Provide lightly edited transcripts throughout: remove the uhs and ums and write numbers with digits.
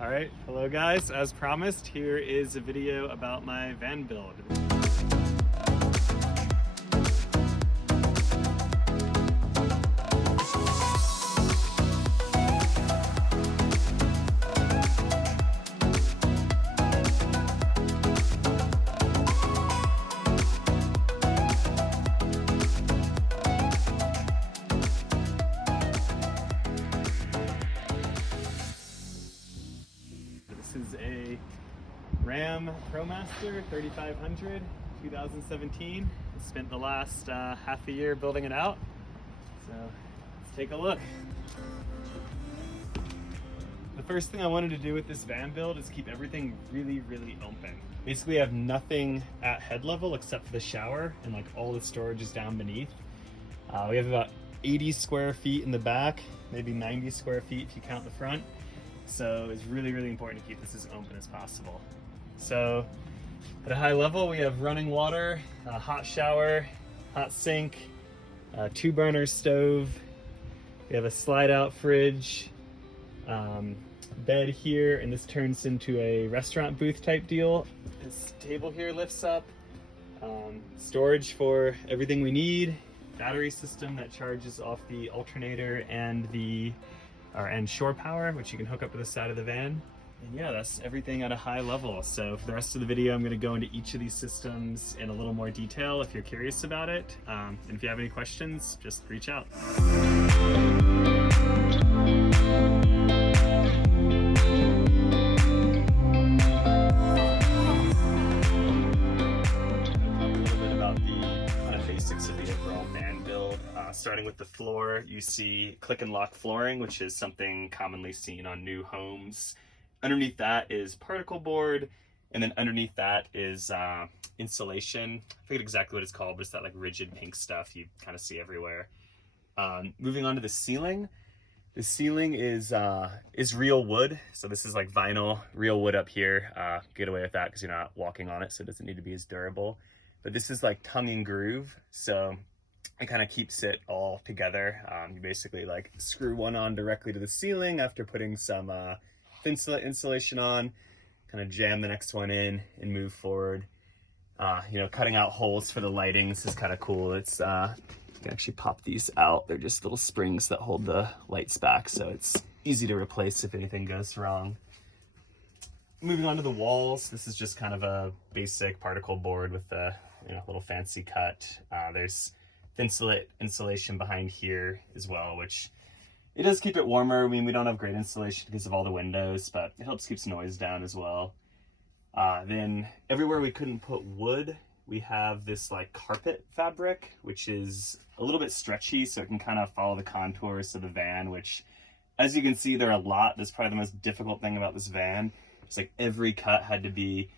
All right, hello guys. As promised, here is a video about my van build. This is a Ram ProMaster 3500 2017. I spent the last half a year building it out. So let's take a look. The first thing I wanted to do with this van build is keep everything really open. Basically I have nothing at head level except for the shower, and like all the storage is down beneath. We have about 80 square feet in the back, maybe 90 square feet if you count the front. So it's really important to keep this as open as possible. So at a high level, we have running water, a hot shower, hot sink, a 2-burner stove. We have a slide out fridge, bed here, and this turns into a restaurant booth type deal. This table here lifts up, storage for everything we need, battery system that charges off the alternator and shore power, which you can hook up to the side of the van. And yeah, that's everything at a high level. So for the rest of the video, I'm going to go into each of these systems in a little more detail if you're curious about it. And if you have any questions, just reach out. Starting with the floor, you see click and lock flooring, which is something commonly seen on new homes. Underneath that is particle board, and then underneath that is insulation. I forget exactly what it's called, but it's that like rigid pink stuff you kind of see everywhere. Moving on to the ceiling. The ceiling is real wood, so this is like vinyl, real wood up here. Get away with that because you're not walking on it, so it doesn't need to be as durable. But this is like tongue and groove, so it kind of keeps it all together. You basically like screw one on directly to the ceiling after putting some insulation on, kind of jam the next one in and move forward. Cutting out holes for the lighting. This is kind of cool. It's you can actually pop these out. They're just little springs that hold the lights back, so it's easy to replace if anything goes wrong. Moving on to the walls, this is just kind of a basic particle board with a little fancy cut. There's insulation behind here as well, which it does keep it warmer. I mean, we don't have great insulation because of all the windows, but it helps keeps noise down as well. Then everywhere we couldn't put wood, we have this like carpet fabric, which is a little bit stretchy, so it can kind of follow the contours of the van, which as you can see, there are a lot. That's probably the most difficult thing about this van. It's like every cut had to be,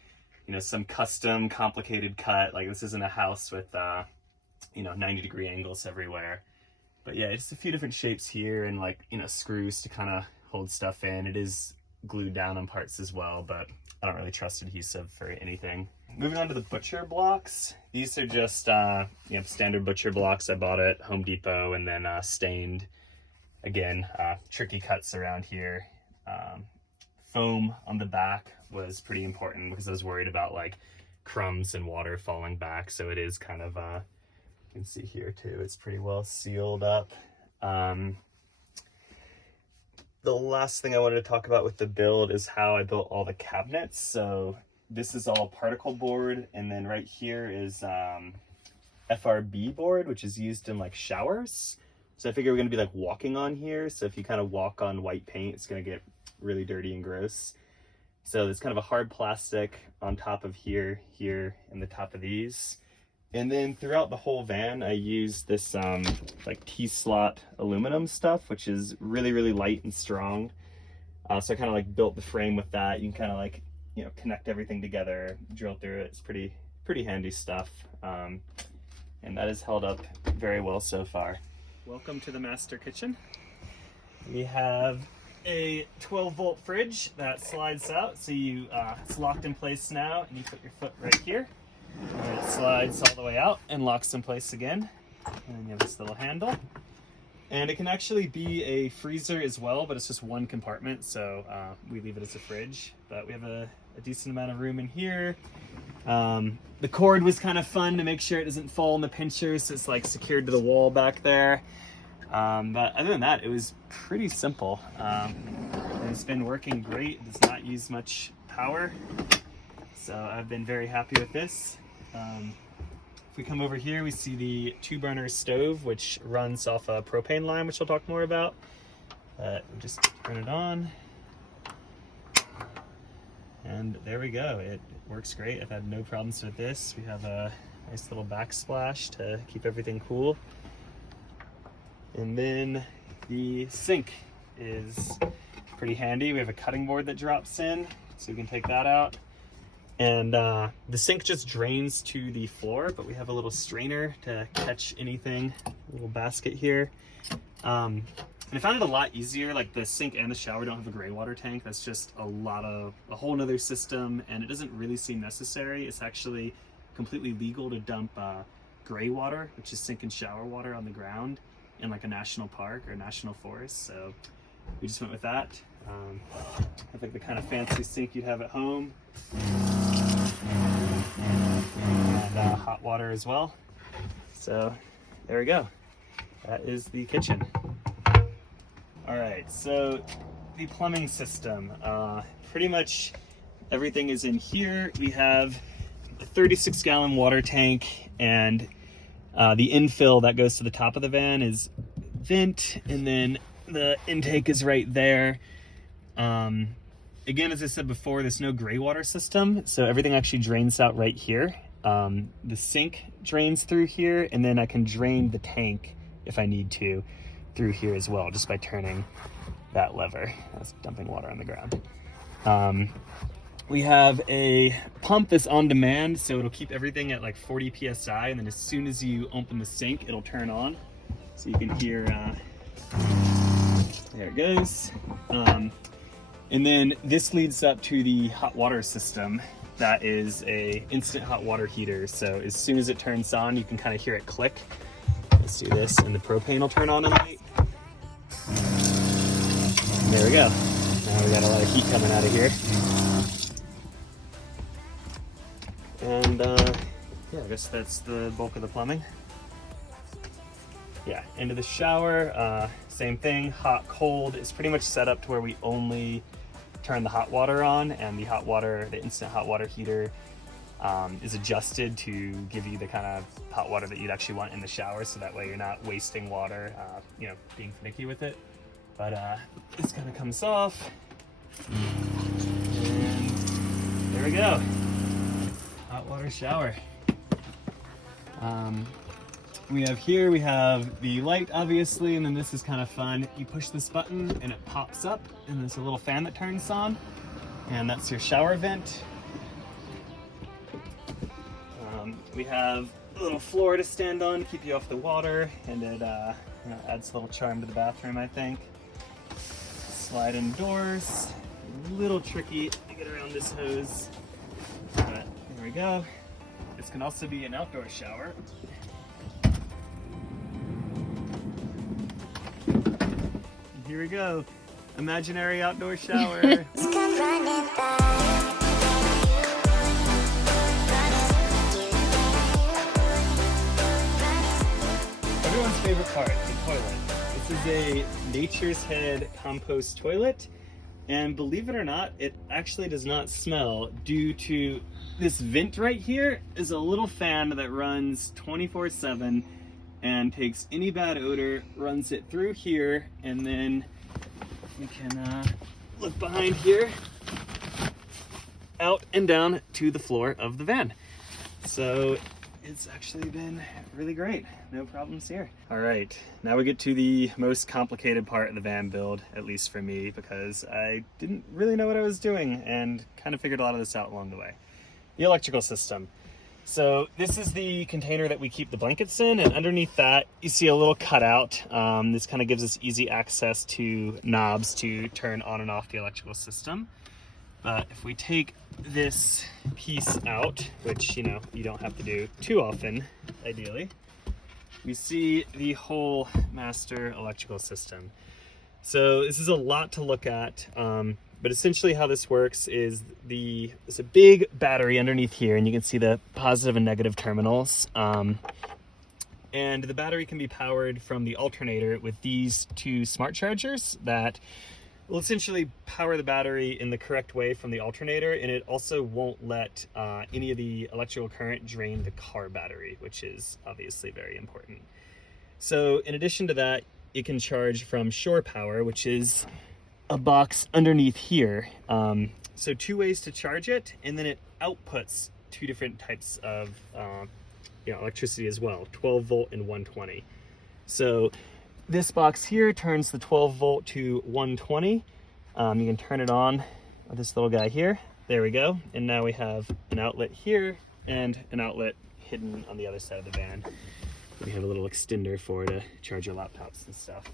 some custom complicated cut. Like this isn't a house with 90-degree angles everywhere. But yeah, it's a few different shapes here and screws to kind of hold stuff in. It is glued down on parts as well, but I don't really trust adhesive for anything. Moving on to the butcher blocks. These are just standard butcher blocks I bought at Home Depot and then stained. Again, tricky cuts around here. Foam on the back was pretty important because I was worried about like crumbs and water falling back, so it is kind of you can see here too, it's pretty well sealed up. The last thing I wanted to talk about with the build is how I built all the cabinets. So this is all particle board, and then right here is FRB board, which is used in like showers. So I figure we're gonna be like walking on here, so if you kind of walk on white paint, it's gonna get really dirty and gross. So there's kind of a hard plastic on top of here, and the top of these. And then throughout the whole van, I use this like T-slot aluminum stuff, which is really light and strong. So I kind of like built the frame with that. You can kind of like, connect everything together, drill through it. It's pretty handy stuff. And that has held up very well so far. Welcome to the master kitchen. We have a 12-volt fridge that slides out. So it's locked in place now, and you put your foot right here. And it slides all the way out and locks in place again. And then you have this little handle. And it can actually be a freezer as well, but it's just one compartment, so we leave it as a fridge. But we have a decent amount of room in here. The cord was kind of fun to make sure it doesn't fall in the pinchers, so it's like secured to the wall back there. But other than that, it was pretty simple. It's been working great. It does not use much power, so I've been very happy with this. If we come over here, we see the 2-burner stove, which runs off a propane line, which I'll talk more about. We'll just turn it on. And there we go. It works great. I've had no problems with this. We have a nice little backsplash to keep everything cool. And then the sink is pretty handy. We have a cutting board that drops in, so we can take that out. And the sink just drains to the floor, but we have a little strainer to catch anything, a little basket here. And I found it a lot easier. Like, the sink and the shower don't have a gray water tank. That's just a whole nother system, and it doesn't really seem necessary. It's actually completely legal to dump gray water, which is sink and shower water, on the ground in like a national park or national forest. So we just went with that. I think the kind of fancy sink you'd have at home. And hot water as well. So there we go. That is the kitchen. All right, so the plumbing system. Pretty much everything is in here. We have a 36-gallon water tank, and the infill that goes to the top of the van is vent, and then the intake is right there. Again, as I said before, there's no gray water system, so everything actually drains out right here. The sink drains through here, and then I can drain the tank if I need to through here as well, just by turning that lever. That's dumping water on the ground. We have a pump that's on demand, so it'll keep everything at like 40 psi, and then as soon as you open the sink, it'll turn on. So you can hear, there it goes. And then this leads up to the hot water system. That is a instant hot water heater. So as soon as it turns on, you can kind of hear it click. Let's do this, and the propane will turn on in a light. There we go. Now we got a lot of heat coming out of here. And yeah, I guess that's the bulk of the plumbing. Yeah, into the shower, same thing, hot, cold. It's pretty much set up to where we only turn the hot water on, and the hot water, the instant hot water heater, is adjusted to give you the kind of hot water that you'd actually want in the shower, so that way you're not wasting water, you know, being finicky with it. But this kind of comes off, and there we go. Hot water shower. We have the light, obviously, and then this is kind of fun. You push this button and it pops up, and there's a little fan that turns on, and that's your shower vent. We have a little floor to stand on to keep you off the water, and it adds a little charm to the bathroom, I think. Slide indoors. A little tricky to get around this hose, but there we go. This can also be an outdoor shower. Here we go, imaginary outdoor shower. Everyone's favorite part, the toilet. This is a Nature's Head compost toilet, and believe it or not, it actually does not smell due to this vent right here is a little fan that runs 24/7 and takes any bad odor, runs it through here, and then you can look behind here, out and down to the floor of the van. So it's actually been really great. No problems here. All right, now we get to the most complicated part of the van build, at least for me, because I didn't really know what I was doing and kind of figured a lot of this out along the way. The electrical system. So this is the container that we keep the blankets in, and underneath that you see a little cutout. This kind of gives us easy access to knobs to turn on and off the electrical system. But if we take this piece out, which, you know, you don't have to do too often, ideally, we see the whole master electrical system. So this is a lot to look at, but essentially how this works is there's a big battery underneath here, and you can see the positive and negative terminals. And the battery can be powered from the alternator with these two smart chargers that will essentially power the battery in the correct way from the alternator, and it also won't let any of the electrical current drain the car battery, which is obviously very important. So in addition to that, it can charge from shore power, which is a box underneath here. So two ways to charge it, and then it outputs two different types of electricity as well, 12 volt and 120. So this box here turns the 12 volt to 120. You can turn it on with this little guy here. There we go. And now we have an outlet here and an outlet hidden on the other side of the van. We have a little extender to charge your laptops and stuff.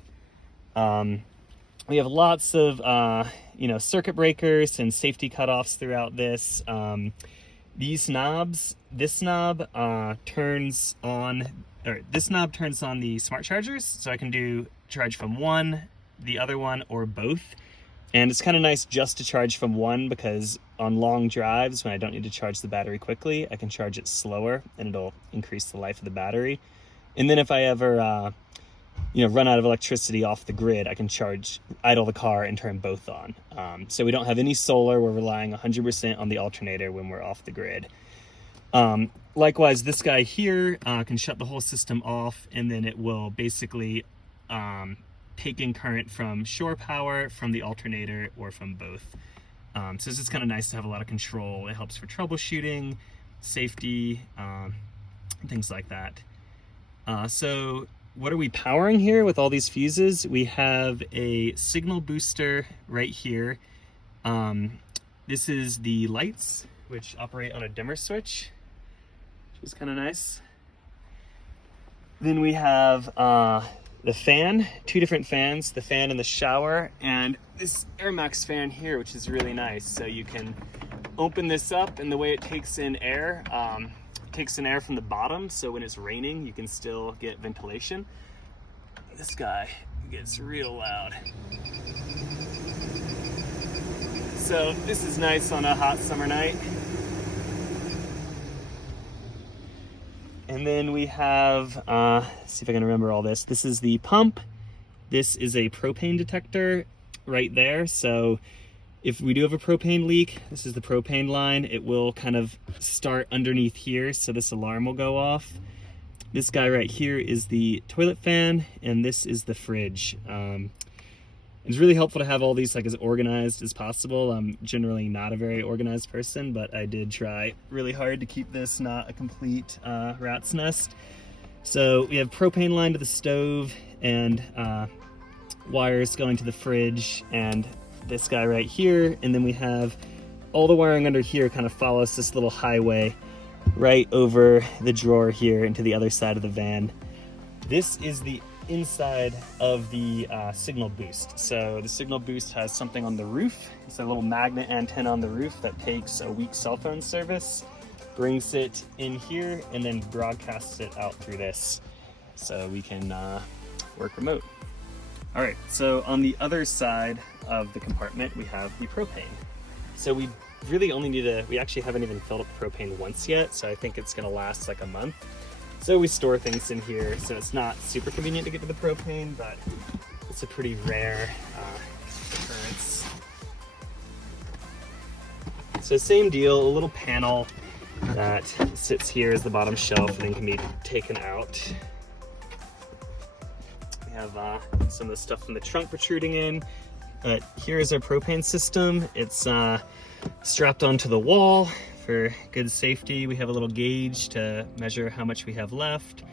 We have lots of circuit breakers and safety cutoffs throughout this. These knobs, this knob turns on the smart chargers, so I can do charge from one, the other one, or both. And it's kind of nice just to charge from one, because on long drives when I don't need to charge the battery quickly, I can charge it slower and it'll increase the life of the battery. And then if I ever run out of electricity off the grid, I can idle the car and turn both on. So we don't have any solar. We're relying 100% on the alternator when we're off the grid. Likewise, this guy here can shut the whole system off, and then it will basically take in current from shore power, from the alternator, or from both. So it's just kind of nice to have a lot of control. It helps for troubleshooting, safety, things like that. So what are we powering here with all these fuses? We have a signal booster right here. This is the lights, which operate on a dimmer switch, which is kind of nice. Then we have the fan, two different fans, the fan in the shower, and this Air Max fan here, which is really nice. So you can open this up, and the way it takes in air, from the bottom, so when it's raining you can still get ventilation. This guy gets real loud. So this is nice on a hot summer night. And then we have, see if I can remember all this. This is the pump. This is a propane detector right there. So if we do have a propane leak, this is the propane line. It will kind of start underneath here, so this alarm will go off. This guy right here is the toilet fan, and this is the fridge. It's really helpful to have all these as organized as possible. I'm generally not a very organized person, but I did try really hard to keep this not a complete rat's nest. So we have propane line to the stove, and wires going to the fridge, and this guy right here, and then we have all the wiring under here kind of follows this little highway right over the drawer here into the other side of the van. This is the inside of the signal boost. So the signal boost has something on the roof. It's a little magnet antenna on the roof that takes a weak cell phone service, brings it in here, and then broadcasts it out through this, so we can work remote. All right, so on the other side of the compartment, we have the propane. So we really only we actually haven't even filled up propane once yet, so I think it's gonna last like a month. So we store things in here, so it's not super convenient to get to the propane, but it's a pretty rare occurrence. So same deal, a little panel that sits here as the bottom shelf and then can be taken out. We have some of the stuff from the trunk protruding in. But here is our propane system. It's strapped onto the wall for good safety. We have a little gauge to measure how much we have left.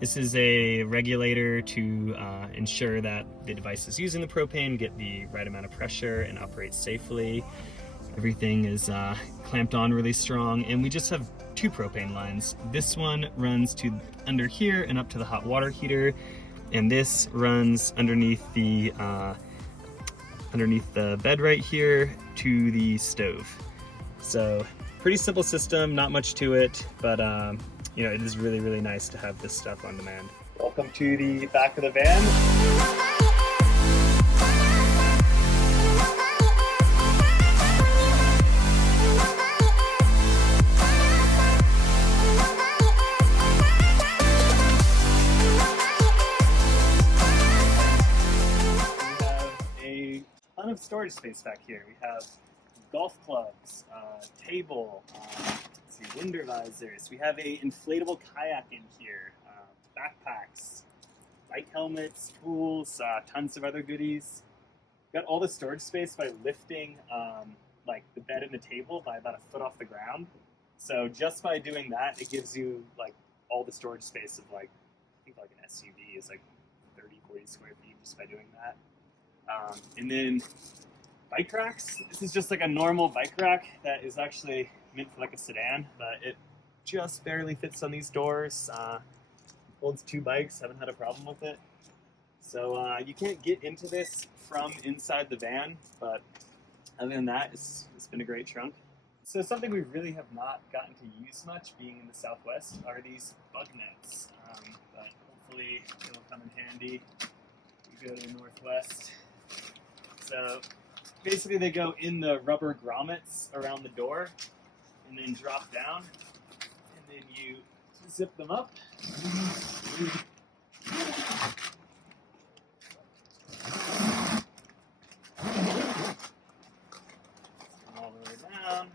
This is a regulator to ensure that the devices using the propane get the right amount of pressure and operate safely. Everything is clamped on really strong, and we just have two propane lines. This one runs to under here and up to the hot water heater, and this runs underneath the bed right here to the stove. So pretty simple system, not much to it, but you know, it is really, really nice to have this stuff on demand. Welcome to the back of the van. Of storage space back here. We have golf clubs, table, let's see, window visors. We have a inflatable kayak in here, backpacks, bike helmets, tools, tons of other goodies. Got all the storage space by lifting like the bed and the table by about a foot off the ground. So just by doing that, it gives you like all the storage space of like, I think like an SUV is like 30, 40 square feet just by doing that. And then bike racks. This is just like a normal bike rack that is actually meant for like a sedan, but it just barely fits on these doors. Holds 2 bikes, haven't had a problem with it. So you can't get into this from inside the van, but other than that, it's been a great trunk. So something we really have not gotten to use much, being in the Southwest, are these bug nets. But hopefully it'll come in handy. We go to the Northwest. So basically they go in the rubber grommets around the door and then drop down, and then you zip them up. All the way down,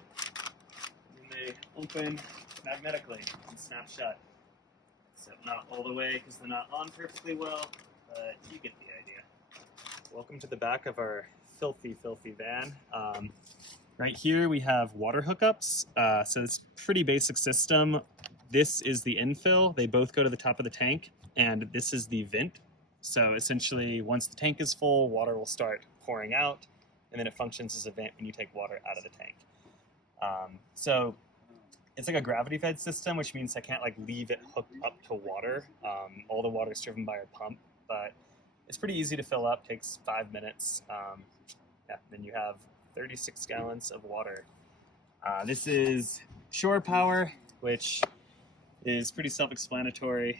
and they open magnetically and snap shut. So not all the way because they're not on perfectly well, but you get the idea. Welcome to the back of our filthy, filthy van. Right here we have water hookups. So it's a pretty basic system. This is the infill. They both go to the top of the tank, and this is the vent. So essentially, once the tank is full, water will start pouring out, and then it functions as a vent when you take water out of the tank. So it's like a gravity-fed system, which means I can't like leave it hooked up to water. All the water is driven by our pump, but it's pretty easy to fill up, takes 5 minutes. Yeah, then you have 36 gallons of water. This is shore power, which is pretty self-explanatory.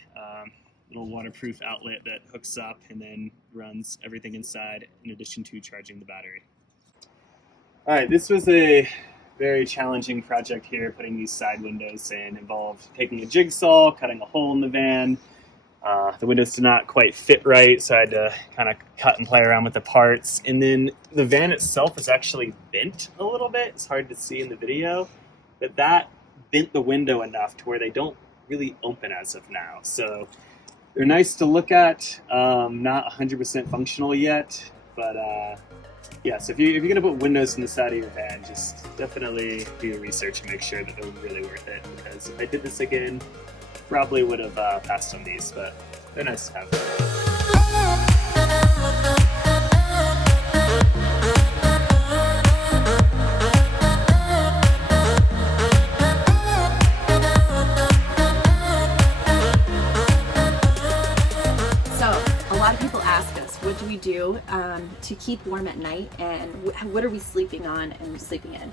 Little waterproof outlet that hooks up and then runs everything inside in addition to charging the battery. All right, this was a very challenging project here, putting these side windows in. Involved taking a jigsaw, cutting a hole in the van. The windows did not quite fit right, so I had to kind of cut and play around with the parts. And then the van itself is actually bent a little bit. It's hard to see in the video, but that bent the window enough to where they don't really open as of now. So they're nice to look at, not 100% functional yet, but yeah, so if you're going to put windows in the side of your van, just definitely do your research and make sure that they're really worth it, because if I did this again, probably would have passed on these, but they're nice to have. What do we do to keep warm at night, and what are we sleeping on and sleeping in?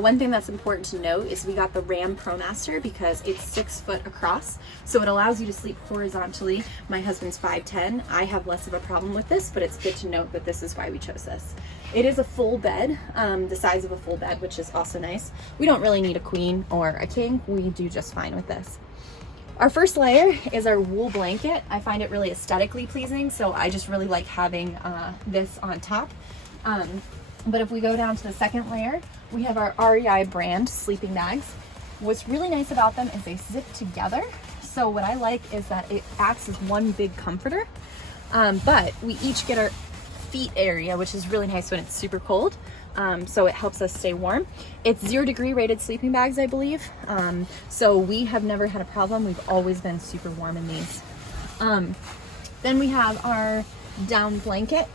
One thing that's important to note is we got the Ram ProMaster because it's 6 foot across, so it allows you to sleep horizontally. My husband's 5'10". I have less of a problem with this, but it's good to note that this is why we chose this. It is a full bed, the size of a full bed, which is also nice. We don't really need a queen or a king. We do just fine with this. Our first layer is our wool blanket. I find it really aesthetically pleasing, so I just really like having this on top. But if we go down to the second layer, we have our REI brand sleeping bags. What's really nice about them is they zip together. So what I like is that it acts as one big comforter, but we each get our feet area, which is really nice when it's super cold. So it helps us stay warm. It's 0-degree rated sleeping bags, I believe. So we have never had a problem. We've always been super warm in these. Then we have our down blanket.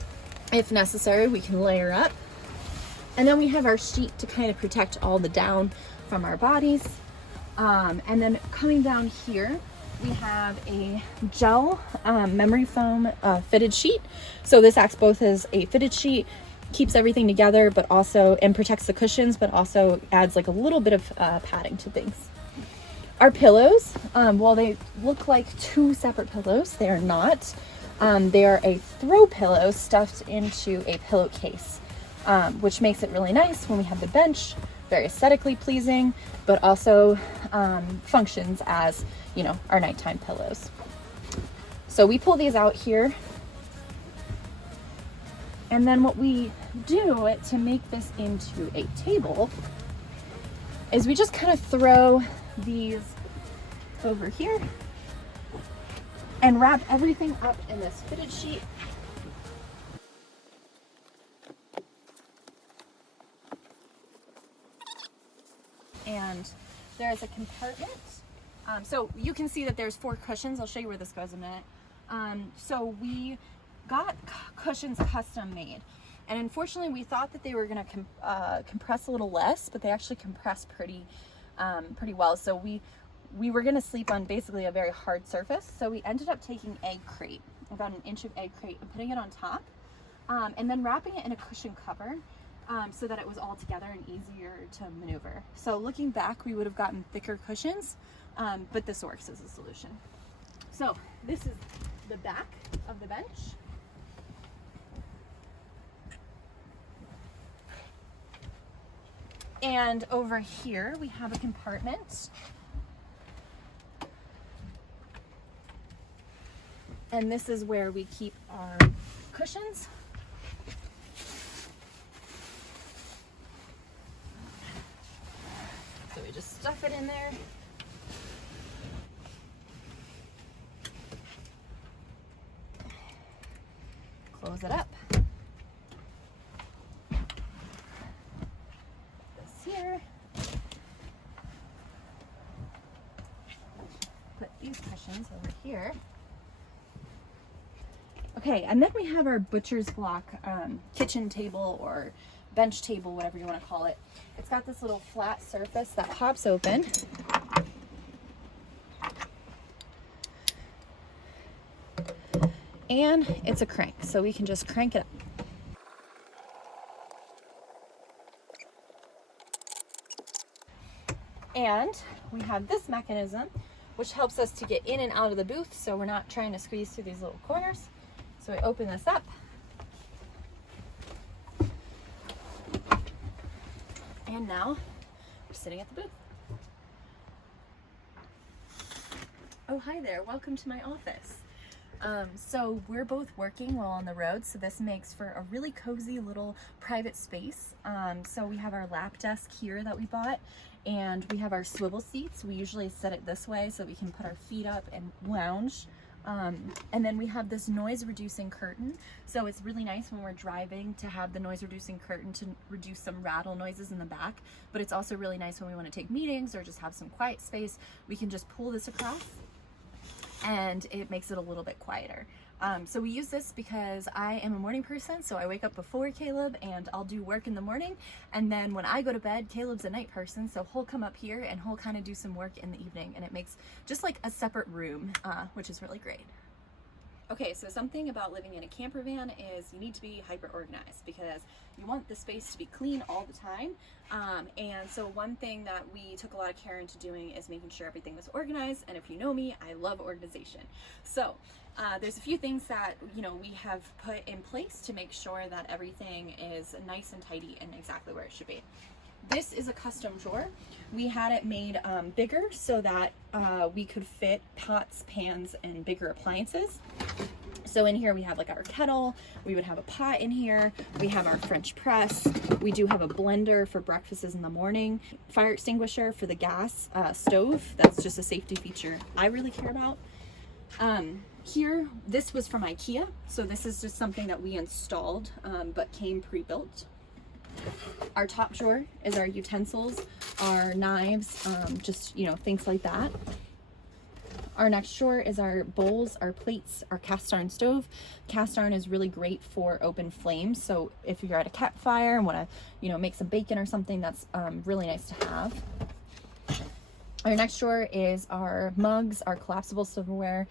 If necessary, we can layer up. And then we have our sheet to kind of protect all the down from our bodies. And then coming down here, we have a gel memory foam fitted sheet. So this acts both as a fitted sheet, keeps everything together, but also, and protects the cushions, but also adds like a little bit of padding to things. Our pillows, while they look like two separate pillows, they are not. They are a throw pillow stuffed into a pillowcase, which makes it really nice when we have the bench, very aesthetically pleasing, but also functions as, you know, our nighttime pillows. So we pull these out here, and then what we do to make this into a table is we just kind of throw these over here and wrap everything up in this fitted sheet. And there's a compartment. So you can see that there's 4 cushions. I'll show you where this goes in a minute. So we got cushions custom made. And unfortunately, we thought that they were going to compress a little less, but they actually compress pretty well. So we were going to sleep on basically a very hard surface. So we ended up taking egg crate, about an inch of egg crate, and putting it on top, and then wrapping it in a cushion cover, so that it was all together and easier to maneuver. So looking back, we would have gotten thicker cushions, but this works as a solution. So this is the back of the bench. And over here we have a compartment. And this is where we keep our cushions. So we just stuff it in there. Close it up. Here. Put these cushions over here. Okay, and then we have our butcher's block kitchen table or bench table, whatever you want to call it. It's got this little flat surface that pops open. And it's a crank, so we can just crank it up. And we have this mechanism, which helps us to get in and out of the booth, so we're not trying to squeeze through these little corners. So we open this up. And now we're sitting at the booth. Oh, hi there. Welcome to my office. So we're both working while on the road, so this makes for a really cozy little private space. So we have our lap desk here that we bought, and we have our swivel seats. We usually set it this way so we can put our feet up and lounge. And then we have this noise reducing curtain. So it's really nice when we're driving to have the noise reducing curtain to reduce some rattle noises in the back. But it's also really nice when we want to take meetings or just have some quiet space. We can just pull this across and it makes it a little bit quieter. So we use this because I am a morning person, so I wake up before Caleb and I'll do work in the morning, and then when I go to bed, Caleb's a night person, so he'll come up here and he'll kind of do some work in the evening, and it makes just like a separate room, which is really great. Okay, so something about living in a camper van is you need to be hyper organized because you want the space to be clean all the time. And so one thing that we took a lot of care into doing is making sure everything was organized. And if you know me, I love organization. So there's a few things that, you know, we have put in place to make sure that everything is nice and tidy and exactly where it should be. This is a custom drawer. We had it made bigger so that we could fit pots, pans, and bigger appliances. So in here we have like our kettle, we would have a pot in here, we have our French press, we do have a blender for breakfasts in the morning, fire extinguisher for the gas stove. That's just a safety feature I really care about. Here, this was from IKEA, so this is just something that we installed but came pre-built. Our top drawer is our utensils, our knives, just, you know, things like that. Our next drawer is our bowls, our plates, our cast iron stove. Cast iron is really great for open flames, so if you're at a campfire and want to, you know, make some bacon or something, that's really nice to have. Our next drawer is our mugs, our collapsible silverware,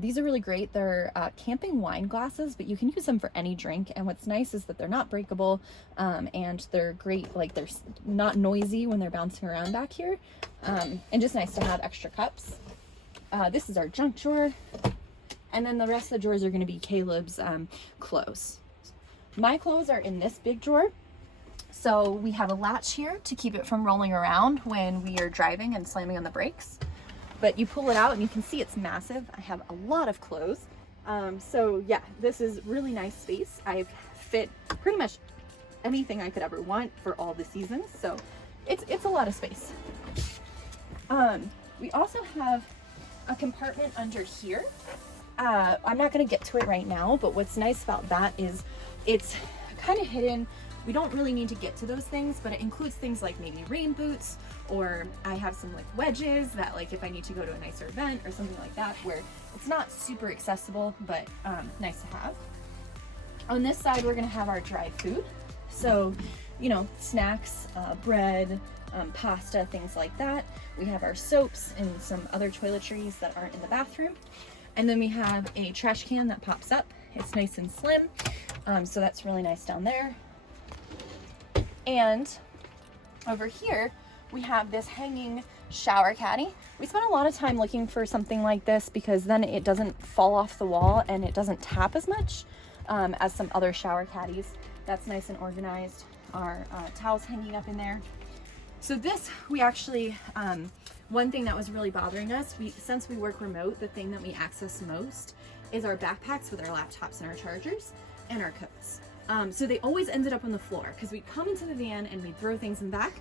These are really great. They're camping wine glasses, but you can use them for any drink. And what's nice is that they're not breakable, and they're great. Like, they're not noisy when they're bouncing around back here, and just nice to have extra cups. This is our junk drawer, and then the rest of the drawers are going to be Caleb's clothes. My clothes are in this big drawer. So we have a latch here to keep it from rolling around when we are driving and slamming on the brakes. But you pull it out and you can see it's massive. I have a lot of clothes. So yeah, this is really nice space. I've fit pretty much anything I could ever want for all the seasons. So it's a lot of space. We also have a compartment under here. I'm not gonna get to it right now, but what's nice about that is it's kind of hidden. We don't really need to get to those things, but it includes things like maybe rain boots, or I have some like wedges that, like, if I need to go to a nicer event or something like that, where it's not super accessible, but nice to have. On this side, we're gonna have our dry food. So, you know, snacks, bread, pasta, things like that. We have our soaps and some other toiletries that aren't in the bathroom. And then we have a trash can that pops up. It's nice and slim, so that's really nice down there. And over here, we have this hanging shower caddy. We spent a lot of time looking for something like this because then it doesn't fall off the wall and it doesn't tap as much as some other shower caddies. That's nice and organized. Our towels hanging up in there. So this, we actually, one thing that was really bothering us, since we work remote, the thing that we access most is our backpacks with our laptops and our chargers and our coats. So they always ended up on the floor because we'd come into the van and we'd throw things in back.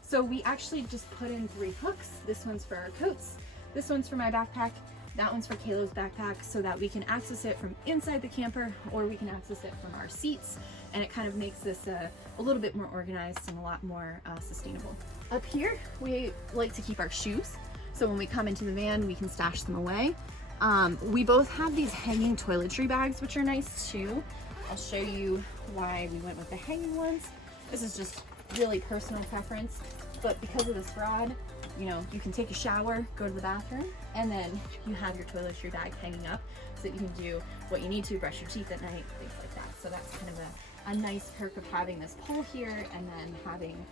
So we actually just put in 3 hooks. This one's for our coats, this one's for my backpack, that one's for Caleb's backpack, so that we can access it from inside the camper or we can access it from our seats. And it kind of makes this a little bit more organized and a lot more sustainable. Up here, we like to keep our shoes. So when we come into the van, we can stash them away. We both have these hanging toiletry bags, which are nice too. I'll show you why we went with the hanging ones. This is just really personal preference, but because of this rod, you know, you can take a shower, go to the bathroom, and then you have your toiletry bag hanging up so that you can do what you need to, brush your teeth at night, things like that. So that's kind of a nice perk of having this pole here and then having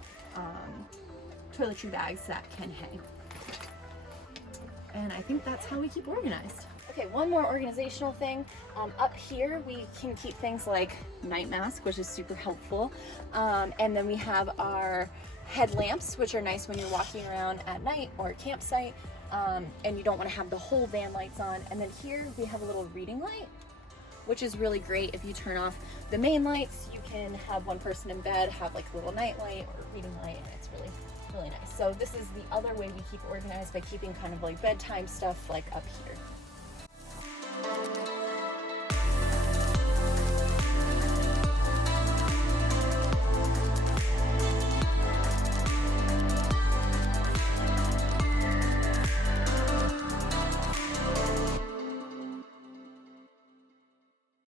toiletry bags that can hang. And I think that's how we keep organized. Okay, one more organizational thing. Up here, we can keep things like night mask, which is super helpful. And then we have our headlamps, which are nice when you're walking around at night or a campsite, and you don't want to have the whole van lights on. And then here we have a little reading light, which is really great. If you turn off the main lights, you can have one person in bed have like a little night light or reading light, and it's really nice. So this is the other way we keep organized, by keeping kind of like bedtime stuff like up here.